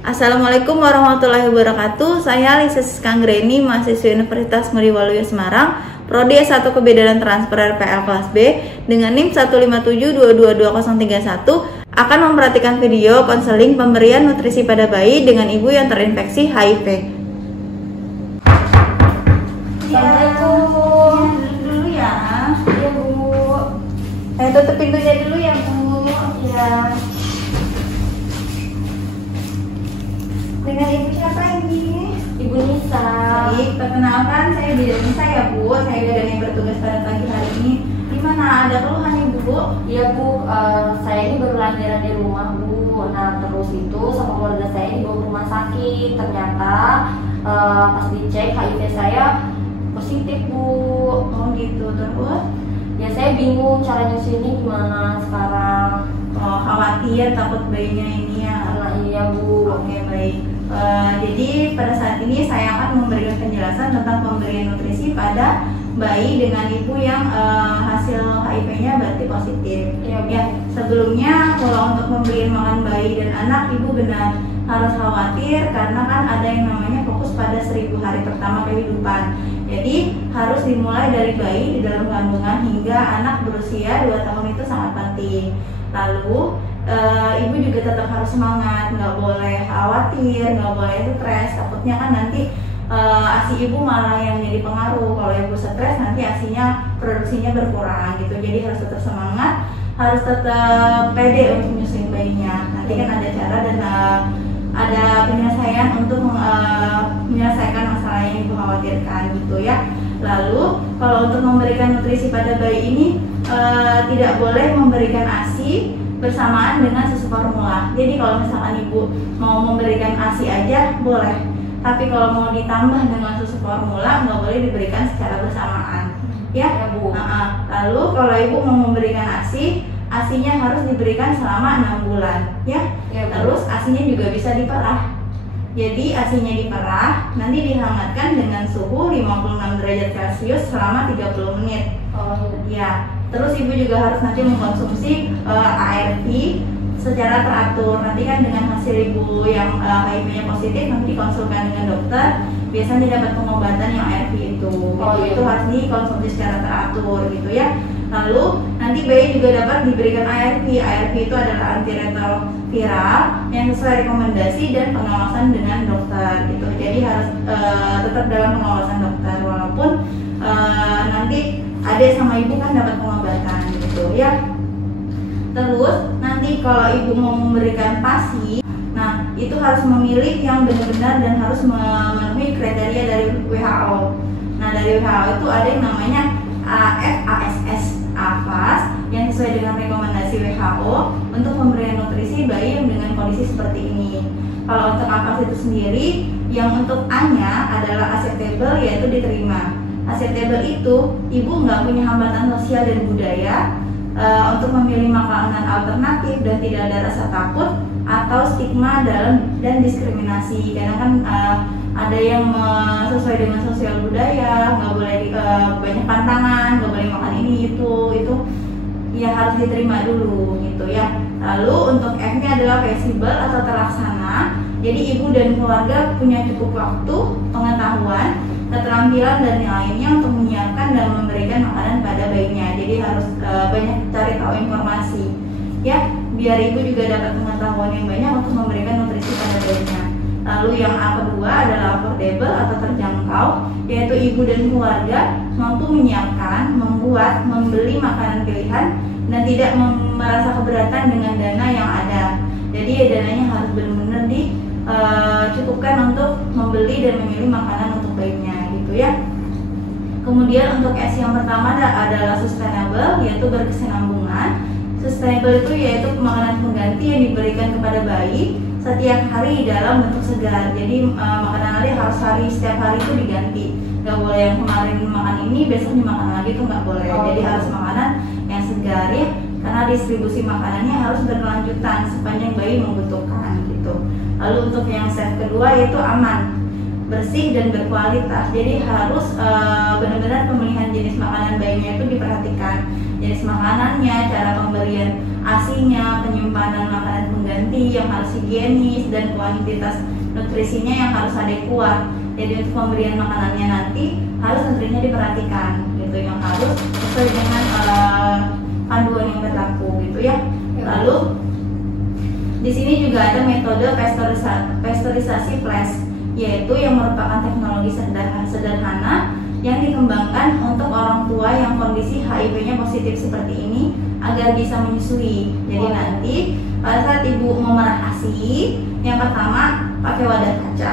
Assalamualaikum warahmatullahi wabarakatuh. Saya Lisa Skanggreni, mahasiswa Universitas Ngurah Semarang, Prodi S1 Kebidanan Transfer RPL kelas B dengan NIM 157222031 akan memperhatikan video konseling pemberian nutrisi pada bayi dengan ibu yang terinfeksi HIV. Assalamualaikum. Dulu ya. Iya, Bu. Saya tutup pintunya dulu ya, Bu. Iya. Dengan ibu siapa ini? Ibu Nisa. Baik, perkenalkan saya Nisa ya, Bu. Saya bidan yang bertugas pada pagi hari ini. Gimana, ada keluhan ibu, Bu? Iya, Bu. Saya ini baru lahiran di rumah, Bu. Nah, terus itu sama keluarga saya dibawa ke rumah sakit. Ternyata pas dicek HIV saya positif, Bu. Oh gitu, terus? Ya saya bingung cara nyusunnya gimana sekarang. Oh, khawatir takut bayinya ini ya. Karena iya, Bu. Oke, baik. Jadi pada saat ini saya akan memberikan penjelasan tentang pemberian nutrisi pada bayi dengan ibu yang hasil HIV-nya berarti positif. Iya, Bu. Ya, sebelumnya kalau untuk pemberian makan bayi dan anak, ibu benar harus khawatir karena kan ada yang namanya fokus pada 1000 hari pertama kehidupan. Jadi harus dimulai dari bayi di dalam kandungan hingga anak berusia 2 tahun itu sangat penting. Lalu ibu juga tetap harus semangat, nggak boleh khawatir, nggak boleh stres. Takutnya kan nanti ASI ibu malah yang jadi pengaruh. Kalau ibu stres nanti ASInya produksinya berkurang gitu. Jadi harus tetap semangat, harus tetap pede untuk menyusuin bayinya. Nanti kan ada cara dan ada penyelesaian untuk menyelesaikan masalah yang ibu khawatirkan gitu ya. Lalu kalau untuk memberikan nutrisi pada bayi ini tidak boleh memberikan ASI bersamaan dengan susu formula. Jadi kalau misalkan ibu mau memberikan ASI aja boleh, tapi kalau mau ditambah dengan susu formula nggak boleh diberikan secara bersamaan ya, Bu. Lalu kalau ibu mau memberikan ASI, ASInya harus diberikan selama 6 bulan ya. Terus ASInya juga bisa diperah. Jadi ASInya diperah, nanti dihangatkan dengan suhu 56 derajat Celcius selama 30 menit. Oh, ya. Terus ibu juga harus nanti mengkonsumsi ARV secara teratur. Nanti kan dengan hasil ibu yang HIV-nya positif nanti dikonsulkan dengan dokter, biasanya dapat pengobatan yang ARV itu. Itu harus dikonsumsi secara teratur gitu ya. Lalu nanti bayi juga dapat diberikan ARV. ARV itu adalah antiretroviral yang sesuai rekomendasi dan pengawasan dengan dokter gitu. Jadi harus tetap dalam pengawasan dokter walaupun nanti adik sama ibu kan dapat pengobatan gitu ya. Terus nanti kalau ibu mau memberikan PASI, nah itu harus memilih yang benar-benar dan harus memenuhi kriteria dari WHO. Nah dari WHO itu ada yang namanya AFAS yang sesuai dengan rekomendasi WHO untuk pemberian nutrisi bayi yang dengan kondisi seperti ini. Kalau untuk AFAS itu sendiri, yang untuk A-nya adalah acceptable, yaitu diterima. Acceptable itu ibu nggak punya hambatan sosial dan budaya untuk memilih makanan alternatif dan tidak ada rasa takut atau stigma dan diskriminasi. Karena kan ada yang sesuai dengan sosial budaya, nggak boleh banyak pantangan, nggak boleh makan ini itu ya harus diterima dulu gitu ya. Lalu untuk F-nya adalah fleksibel atau terlaksana. Jadi ibu dan keluarga punya cukup waktu, pengetahuan, keterampilan dan lainnya untuk menyiapkan dan memberikan makanan pada bayinya. Jadi harus banyak cari tahu informasi ya, biar ibu juga dapat pengetahuan yang banyak untuk memberikan nutrisi pada bayinya. Lalu yang A kedua adalah affordable atau terjangkau, yaitu ibu dan keluarga mampu menyiapkan, membuat, membeli makanan pilihan dan tidak merasa keberatan dengan dana yang ada. Jadi dananya harus benar-benar dicukupkan untuk membeli dan memilih makanan untuk bayinya gitu ya. Kemudian untuk S yang pertama adalah sustainable, yaitu berkesinambungan. Sustainable itu yaitu makanan pengganti yang diberikan kepada bayi setiap hari dalam bentuk segar. Jadi makanan harus setiap hari itu diganti. Gak boleh yang kemarin makan ini besok dimakan lagi, itu nggak boleh. Jadi harus makanan yang segar ya, karena distribusi makanannya harus berkelanjutan sepanjang bayi membutuhkan gitu. Lalu untuk yang set kedua yaitu aman, bersih dan berkualitas. Jadi harus benar-benar pemilihan jenis makanan bayinya itu diperhatikan. Jenis makanannya, cara pemberian ASI-nya, penyimpanan makanan pengganti yang harus higienis, dan kuantitas nutrisinya yang harus adekuat. Jadi untuk pemberian makanannya nanti harus nutrisinya diperhatikan gitu, yang harus sesuai dengan panduan yang berlaku gitu ya. Lalu di sini juga ada metode pasteurisasi flash, yaitu yang merupakan teknologi sederhana yang dikembangkan untuk orang tua yang kondisi HIV-nya positif seperti ini agar bisa menyusui. Jadi nanti pada saat ibu memerah ASI, yang pertama pakai wadah kaca.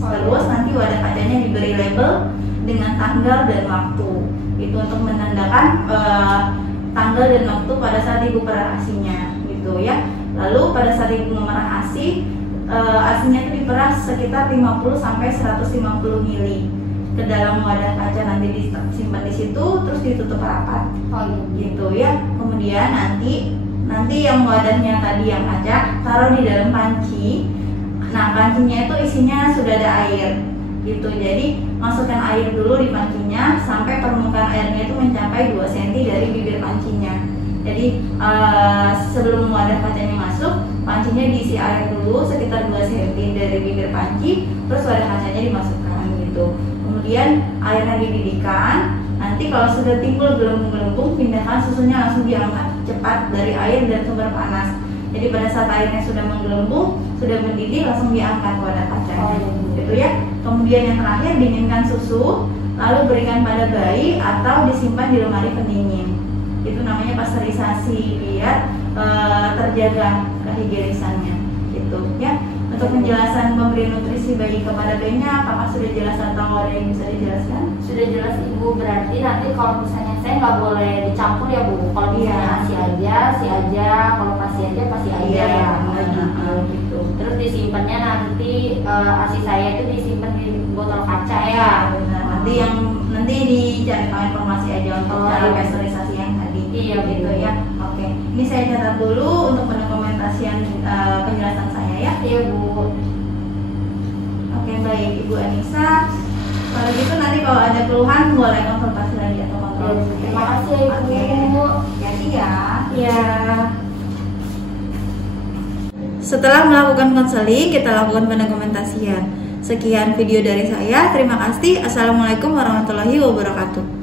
Terus nanti wadah kacanya diberi label dengan tanggal dan waktu. Itu untuk menandakan tanggal dan waktu pada saat ibu perah ASI-nya gitu ya. Lalu pada saat ibu memerah ASI, ASI-nya itu diperas sekitar 50 sampai 150 ml ke dalam wadah kaca, nanti disimpan di situ terus ditutup rapat. Gitu ya. Kemudian nanti yang wadahnya tadi yang kaca taruh di dalam panci. Nah, pancinya itu isinya sudah ada air gitu. Jadi masukkan air dulu di pancinya sampai permukaan airnya itu mencapai 2 cm dari bibir pancinya. Jadi sebelum wadah kacanya masuk, pancinya diisi air dulu sekitar 2 cm dari bibir panci, terus wadah kacanya dimasukkan gitu. Kemudian airnya dididihkan. Nanti kalau sudah timbul gelembung-gelembung, pindahkan susunya, langsung diangkat cepat dari air dan sumber panas. Jadi pada saat airnya sudah menggelembung, sudah mendidih, langsung diangkat wadah kacanya gitu ya. Kemudian yang terakhir, dinginkan susu, lalu berikan pada bayi atau disimpan di lemari pendingin. Itu namanya pasteurisasi, biar terjaga kehigienisannya gitu ya. Untuk penjelasan pemberian nutrisi bayi kepada bayinya, apakah sudah jelas atau ada yang bisa dijelaskan? Sudah jelas Ibu, berarti nanti kalau misalnya saya nggak boleh dicampur ya Bu. Kalau misalnya ASI aja, si aja, kalau PASI aja, PASI aja ya. Gitu. Terus disimpannya nanti ASI saya itu disimpan di botol kaca ya. Benar. Nanti dicari tahu informasi aja untuk cara pasteurisasi yang tadi. Iya gitu ya. Oke. Ini saya catat dulu untuk pendokumentasian penjelasan saya ya. Iya Bu. Oke, baik Ibu Anissa. Kalau gitu nanti kalau ada keluhan boleh konsultasi lagi atau kontrol. Terima kasih ya Ibu. Jadi ya. Iya. Setelah melakukan konseling, kita lakukan pendokumentasian. Sekian video dari saya. Terima kasih. Assalamualaikum warahmatullahi wabarakatuh.